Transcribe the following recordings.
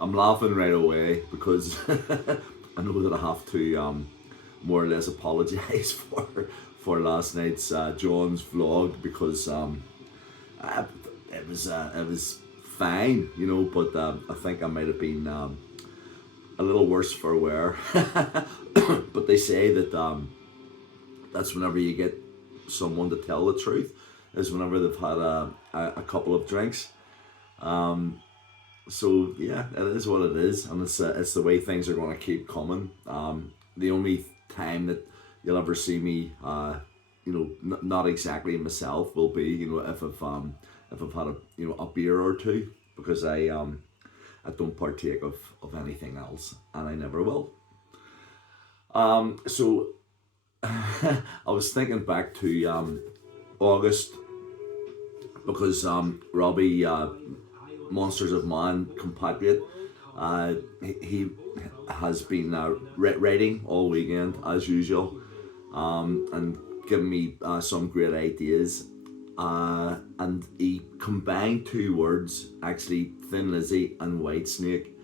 I'm laughing right away because I know that I have to more or less apologise for last night's John's vlog because I, it was fine, you know, but I think I might have been a little worse for wear. But they say that that's whenever you get someone to tell the truth, is whenever they've had a couple of drinks. So yeah, it is what it is, and it's the way things are going to keep coming. The only time that you'll ever see me, not exactly myself, will be if I've had a beer or two, because I don't partake of anything else, and I never will. So I was thinking back to August, because Robbie, Monsters of Man compatriot, he has been writing all weekend as usual, and giving me some great ideas. And he combined two words, actually, Thin Lizzy and White Snake,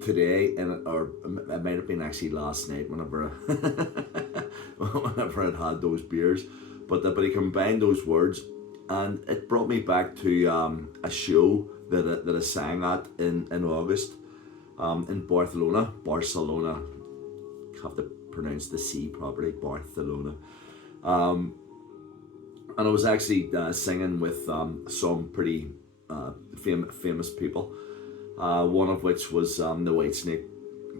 today, or it might have been actually last night, whenever whenever I'd had those beers. But he combined those words, and it brought me back to a show that I sang at in August, in Barcelona. Have to pronounce the C properly, Barcelona. And I was actually singing with some pretty famous people. One of which was the Whitesnake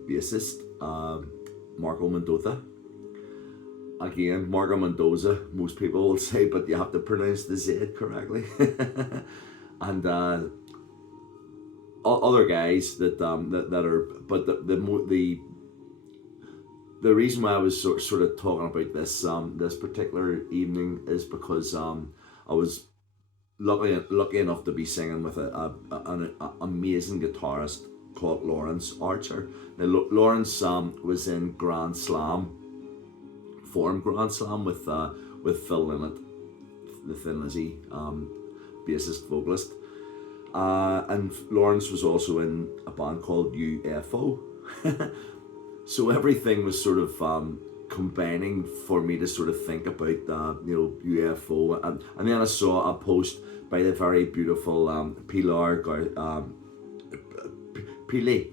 bassist, Marco Mendoza. Again, Marco Mendoza, most people will say, but you have to pronounce the Z correctly. And other guys that are, but the reason why I was sort of talking about this particular evening is because I was lucky enough to be singing with an amazing guitarist called Lawrence Archer. Now, Lawrence was in Grand Slam, formed Grand Slam with Phil Lynott, the Thin Lizzy bassist vocalist, and Lawrence was also in a band called UFO. So everything was sort of combining for me to sort of think about UFO, and then I saw a post by the very beautiful Pilar Pile,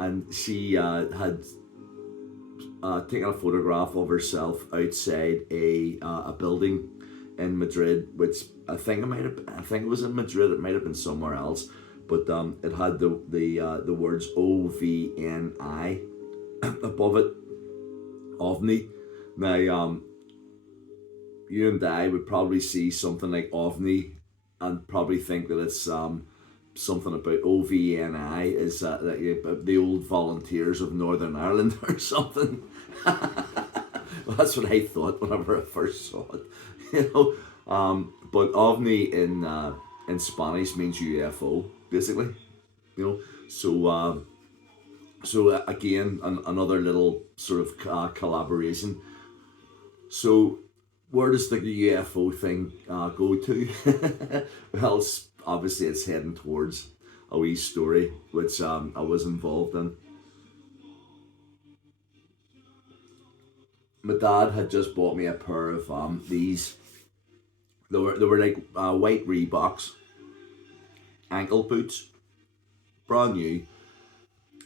and she had taken a photograph of herself outside a building in Madrid, which I think it was in Madrid. It might have been somewhere else, but it had the words OVNI above it, OVNI. Now, you and I would probably see something like OVNI and probably think that it's something about OVNI is the old Volunteers of Northern Ireland or something. Well, that's what I thought whenever I first saw it, But OVNI in Spanish means UFO, basically, So again, another little sort of collaboration. So where does the UFO thing go to? Well, obviously it's heading towards a wee story which I was involved in. My dad had just bought me a pair of these. They were like white Reeboks ankle boots, brand new.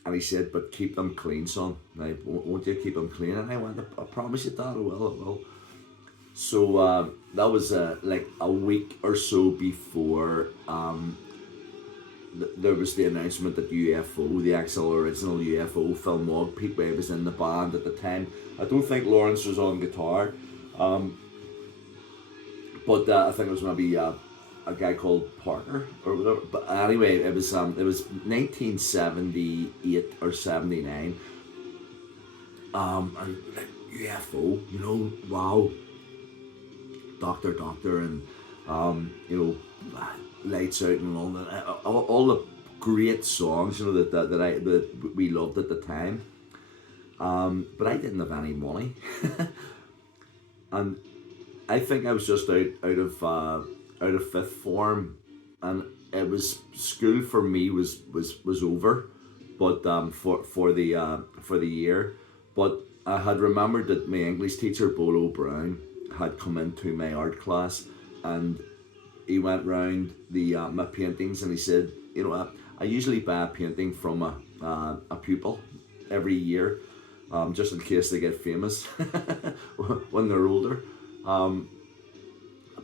And he said, "But keep them clean, son. Now, won't you keep them clean?" And I went, "I promise you, Dad, I will. I will." So that was like a week or so before there was the announcement that UFO, the actual original UFO film log, Pete Wade was in the band at the time. I don't think Lawrence was on guitar, but I think it was maybe a guy called Parker or whatever. But anyway, it was 1978 or 79. And like, UFO, wow, Doctor, and Lights Out and all the great songs, that we loved at the time. But I didn't have any money, and I think I was just out of fifth form, and it was school for me was over, but for the year, but I had remembered that my English teacher Bolo Brown had come into my art class, and he went round the my paintings, and he said, you know, I usually buy a painting from a pupil every year, just in case they get famous when they're older. Um,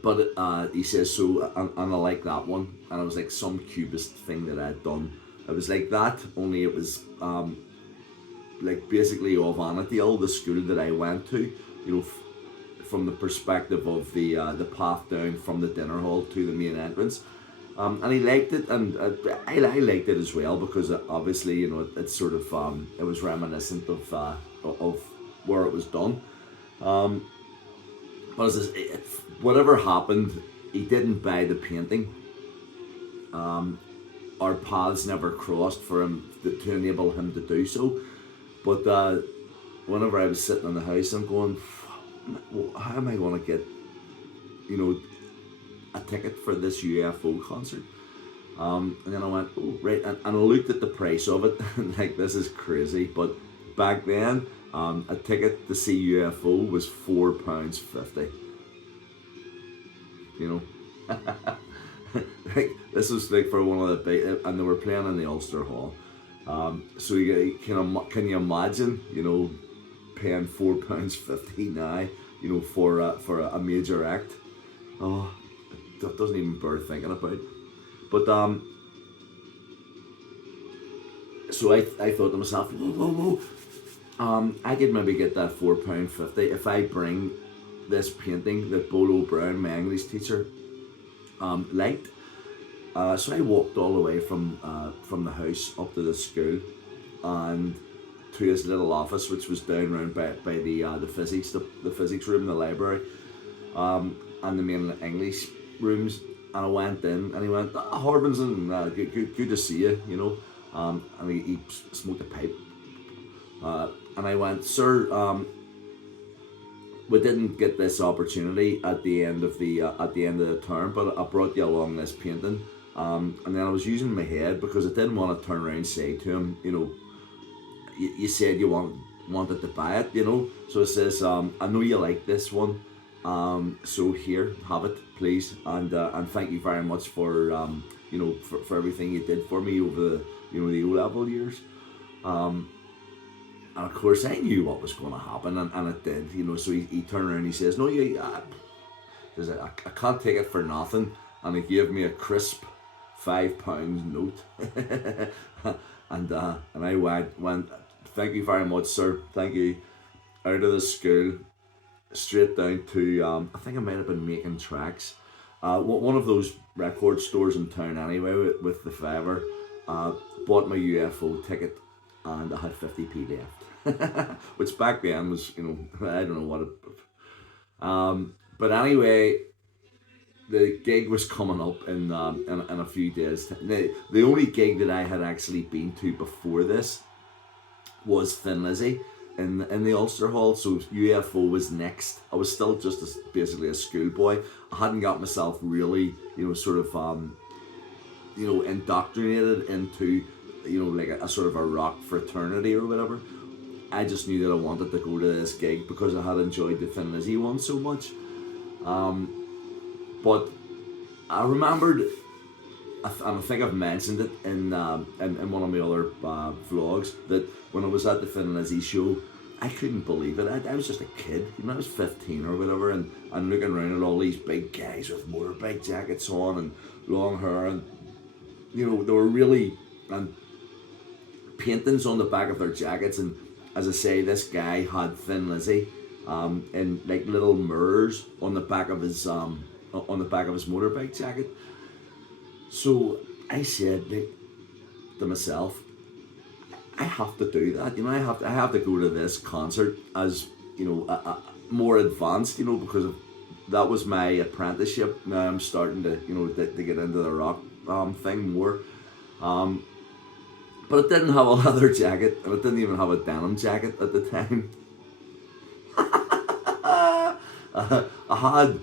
but he says, so, and I like that one. And it was like some cubist thing that I'd done. It was like that, only it was like basically of Annandale, the school that I went to, you know, from the perspective of the path down from the dinner hall to the main entrance. And he liked it, and I liked it as well, because obviously, you know, it's sort of it was reminiscent of where it was done. Um, but as I, whatever happened, he didn't buy the painting. Our paths never crossed for him to enable him to do so. But whenever I was sitting in the house, I'm going, how am I going to get, you know, a ticket for this UFO concert? And then I went, oh, right, and I looked at the price of it, and like, this is crazy. But back then, a ticket to see UFO was £4.50. You know, like, this was like for one of the big, and they were playing in the Ulster Hall. So can you imagine, you know, paying £4.50 now, you know, for a major act? Oh, that doesn't even bear thinking about. But so I thought to myself, whoa. I could maybe get that £4.50 if I bring this painting that Bolo Brown, my English teacher, liked. So I walked all the way from the house up to the school, and to his little office, which was down round by the physics room, the library, and the main English rooms. And I went in, and he went, Harbinson, good to see you, you know. And he smoked a pipe. And I went, sir, we didn't get this opportunity at the end of the term, but I brought you along this painting. And then I was using my head, because I didn't want to turn around and say to him, you know, you said you wanted to buy it, you know. So it says, I know you like this one, so here, have it, please, and thank you very much for you know, for everything you did for me over the, you know, the O-level years. And of course I knew what was going to happen, and it did, you know. So he turned around and he says, no, I can't take it for nothing, and he gave me a crisp £5 note. and I went, thank you very much, sir, thank you, out of the school, straight down to, I think I might have been making tracks. One of those record stores in town anyway, with the fiver, bought my UFO ticket, and I had 50p left. Which back then was, you know, I don't know what it... but anyway, the gig was coming up in a few days. The only gig that I had actually been to before this was Thin Lizzy in the Ulster Hall, so UFO was next. I was still just basically a schoolboy. I hadn't got myself really, you know, sort of you know, indoctrinated into, you know, like a sort of a rock fraternity or whatever. I just knew that I wanted to go to this gig because I had enjoyed the Thin Lizzy one so much. But I remembered, and I think I've mentioned it in one of my other vlogs, that when I was at the Thin Lizzy show, I couldn't believe it. I was just a kid, you know, I was 15 or whatever, and looking around at all these big guys with motorbike jackets on and long hair, and, you know, they were really, and paintings on the back of their jackets, and as I say, this guy had Thin Lizzy in like little mirrors on the back of his motorbike jacket. So I said, like, to myself, I have to do that. You know, I have to go to this concert as, you know, more advanced. You know, because that was my apprenticeship. Now I'm starting to, you know, to get into the rock thing more. But it didn't have a leather jacket, and it didn't even have a denim jacket at the time. I had